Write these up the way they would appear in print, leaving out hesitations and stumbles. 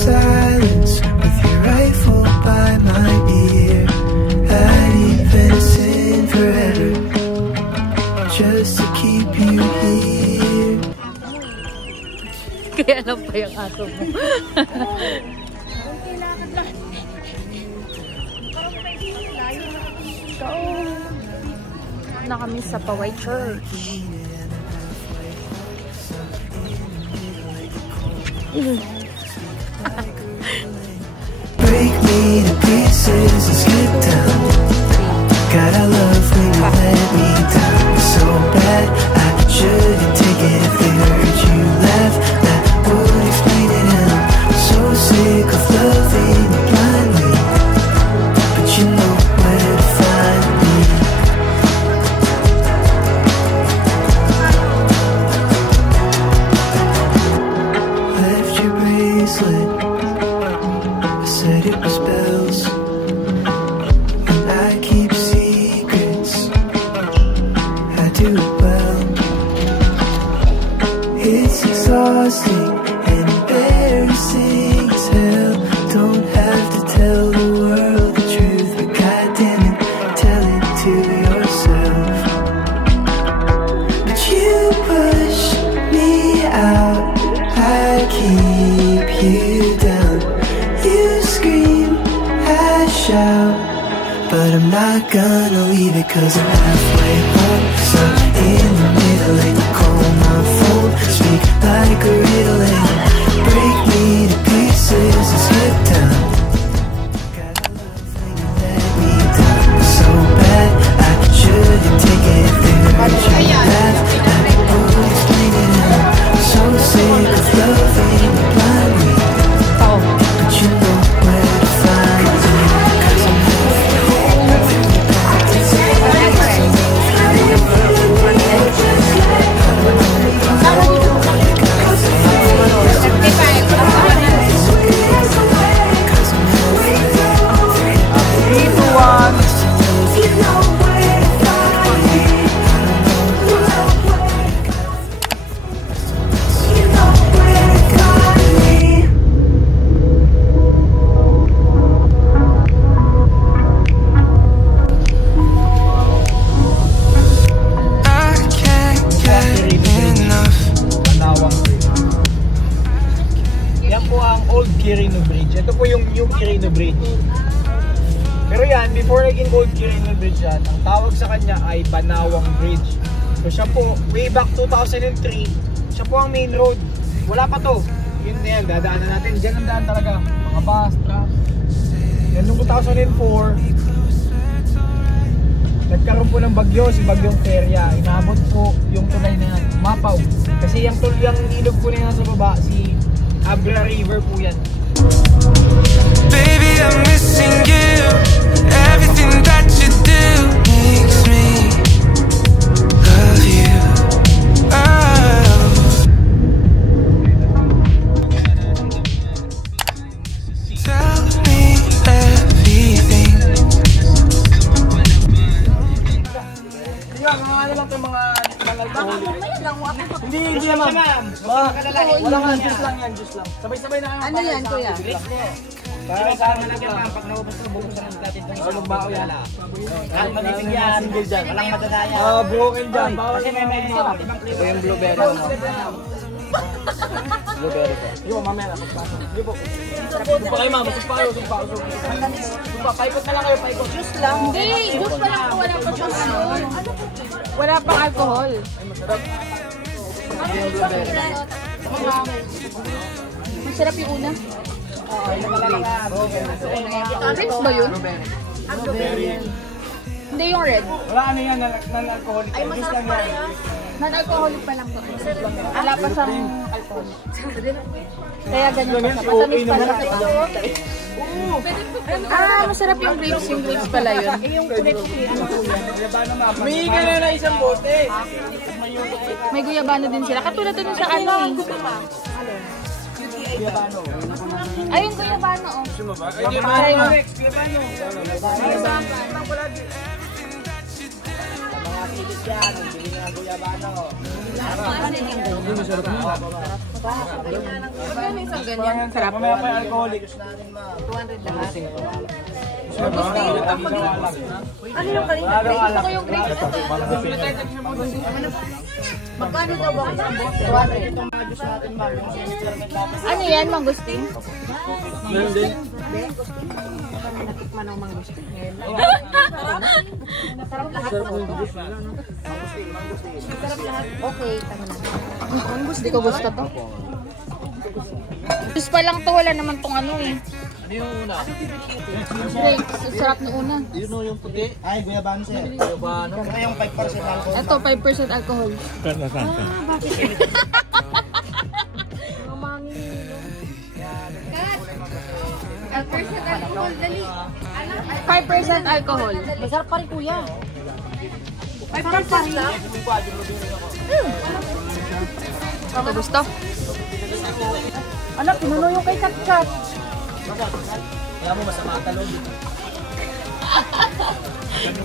silence with your rifle by my ear. I'd eat venison forever just to keep you here. Kaya lang pa yung aso mo. Na kami sa Paway Church. Break me to pieces and skip town. God, I love when you let me down so bad. I shouldn't take it if they heard you laugh. That would explain it, and I'm so sick of loving you blindly. But you know where to find me. Left your bracelet, I said it was bells. And I keep secrets, I do it well. It's exhausting and embarrassing as hell. Don't have to tell the world the truth, but goddamn it, tell it to yourself. But you push me out, I keep you down. You scream, I shout, but I'm not gonna leave it, 'cause I'm halfway home, stuck in the middle, and you call my phone, speak like a riddle, and break me to pieces and skip town. God, I love when you let me down so bad. I shouldn't take it if they heard you laugh. That would explain it, and I'm so sick of loving you blindly. But you know where to find me, 'cause I'm halfway home. Quirino Bridge. Ito po yung new Quirino Bridge. Pero yan, before naging Old Quirino Bridge yan, ang tawag sa kanya ay Banawang Bridge. So siya po, way back 2003, siya po ang main road. Wala pa to. Yun na yan, dadaanan natin. Diyan ang daan talaga. Mga bus, truck. Yan noong 2004, nagkaroon po ng bagyo, si Bagyong Feria. Inabot po yung tulay na yan, Mapaw. Kasi yung ilog po na yan sa baba, si Abra River po yan. Baby, I'm missing you. Everything that you do makes me love you. Oh. Tell me everything. Ano lang itong mga Hindi naman. Wala nga, juice lang yan, juice lang. Sabay-sabay na kayo. Ano yan, kuya? Para sa amin lang yan, pag naubos ko, buksan natin itong sulong bao yan. Kahit manipig yan, walang madadaya. Broken dyan. Kasi may sarap. Ito yung blueberry mo. Blueberry po. Hindi po, mamaya na. Hindi po. Sumpa kayo, mama. Sumpa kayo. Sumpa. Paikot na lang kayo, paikot. Juice lang. Hindi, juice pa lang po. Wala pa juice yun. Wala pang alcohol. Ay, masarap. Masarap yung una. Grapes ba yun? Hindi yung red. Wala ano yan, non-alcoholic. Ay, masarap pa rin yan. Non-alcoholic pa lang po. Wala pa siyang alcohol. Kaya ganyan pa siya. Matamis pa lang. Masarap yung grapes. Yung grapes pala yun. Yung grapes. May ka na isang bote. May guyabano din sila. Katulad din sa ano eh. Ay, yung guyabano oh. Guyabano. Mga kilit yan. Bili nga guyabano. Isang ganyan. Sarap. Mamaya pa yung alcoholic. 200 lahat. Ano yung kanina? Gusto ko yung grapes. Magkano daw ba ang bot? 200. Ano yan, mangustin? Meron din. Natikman ng mangustin. Okay, tama na. Mangustin. Hindi ko gusto to. Juice pa lang to, wala naman tong ano eh. Ano yung una? Grapes, sarap na una. Yun o yung puti. Ay, guyabano siya. Guyabano. Ano yung 5% alcohol? Ito, 5% alcohol. Bakit? Kat! 5% alcohol, dali. 5% alcohol. Masarap pa rin kuya. 5% pa rin. Ito gusto? Anak, pinuno yung kay Kat-Kat. Kaya mo masama ang talong.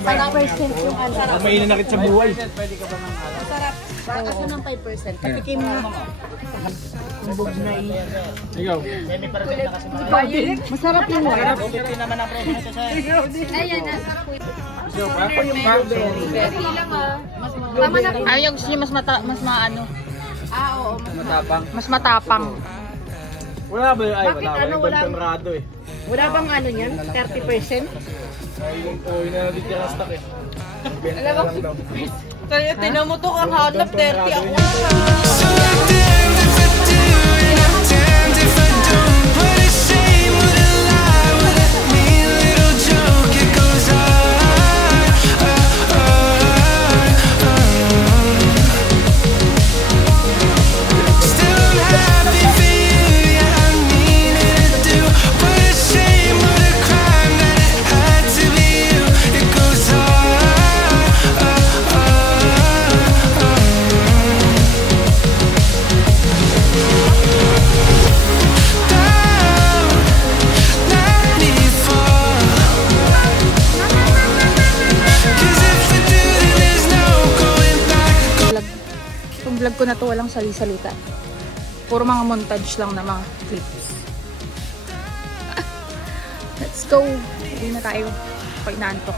5% yung ano. May inanakit sa buhay. Kaso ng 5%. Katikim mo. Kumbog na iyan. Ikaw. Masarap yung wala. naman ang presyo sa sa'yo. Ayan, nasa quick. Berry lang ah. Tama na. Ayaw, gusto niyo mas maano. Oo. Matapang. Mas matapang. Wala ba yung ay? Bakit Wala ano, yung wala? konsentrado eh. Wala bang ano niyan? 30%? Ay, yung na natitira stock eh. Alam mo, kaya tinan mo to kahanap 30 ako. Itong vlog ko na to walang sali-salita. Puro mga montage lang na mga clips. Let's go. Hindi na tayo pag inaantok.